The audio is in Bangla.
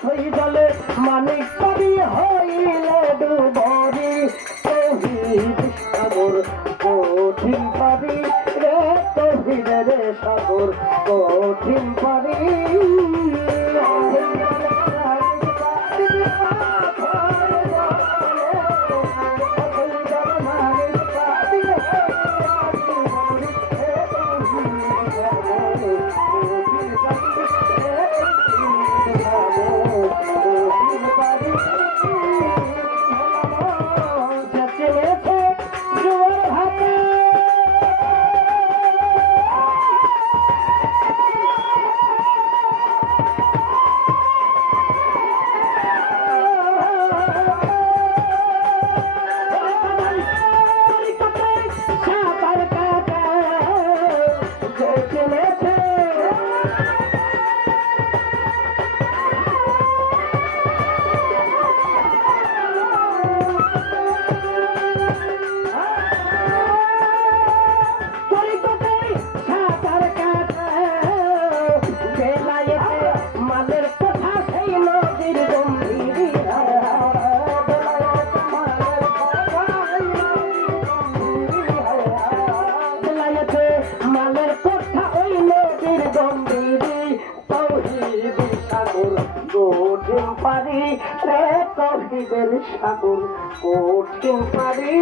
হই জলে মানিক কবি হইলে ডুবরি। তহিদ সাগর, কঠিন পারি রে তহিদ রে সাগর, কঠিন পারি। গম্ভীরি তৌহিদি সাগর কঠিন পারি রে তৌহিদের সাগর কঠিন পারি